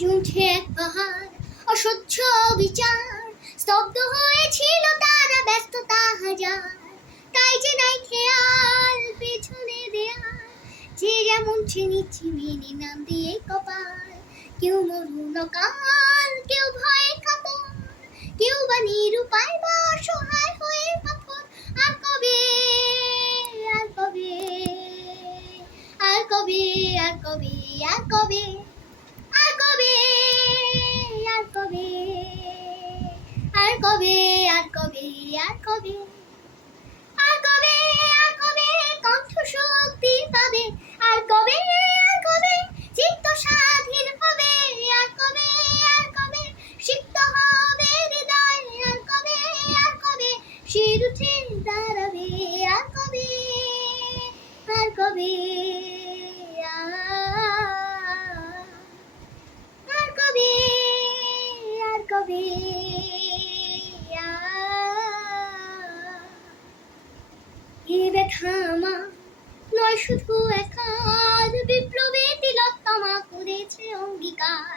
ঝুলছে এক পাহাড় অসহ্য বিচার, স্তব্ধ হয়েছিল তারা ব্যস্ততা হাজার। তাই যে নাই খেয়াল পেছনে দেয়াল, যে যেমন ছিনিচ্ছে মিনি নাম দিয়ে কপাল। কেউ মরুন কাল, কেউ ভয়ে কাতর, কেউ বা নিরুপায় বা অসহায় হয়ে পাথর। আর কবে, আর কবে, আর কবে, আর কবে, আর কবে, আর কবে, আর কবে, আর কবে, আর কবে, আর কবে, আর কবে, আর কবে কণ্ঠ শক্তি পাবে। আর কবে, আর কবে চিত্ত স্বাধীন হবে। আর কবে, আর কবে সিক্ত হবে হৃদয়। আর কবে, আর কবে শির উঠে দাঁড়াবে। আর কবে, আর কবে, আর কবে, আর কবে, এ ব্যথা আমার নয় শুধু একার, বিপ্লবে তিলোত্তমা করেছে অঙ্গীকার।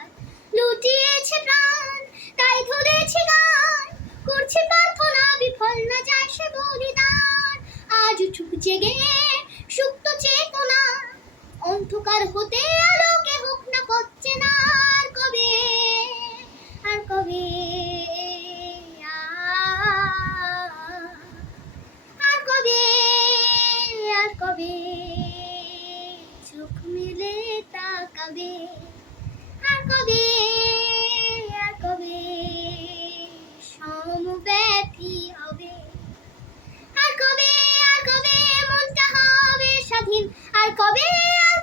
লুটিয়েছে প্রাণ তাই ধরেছে গান, করছে প্রার্থনা বিফল না যায় সে বলিদান। আজ উঠুক জেগে সুপ্ত চেতনা, অন্ধকার হতে আলোকে হোক না পচ্ছে না। আর কবে, আর কবে, আর কবে, আর কবে চোখ মেলে তাকাবে। আর কবে, আর কবে সমব্যথী হবে। আর কবে, আর কবে মনটা হবে স্বাধীন। আর কবে, আর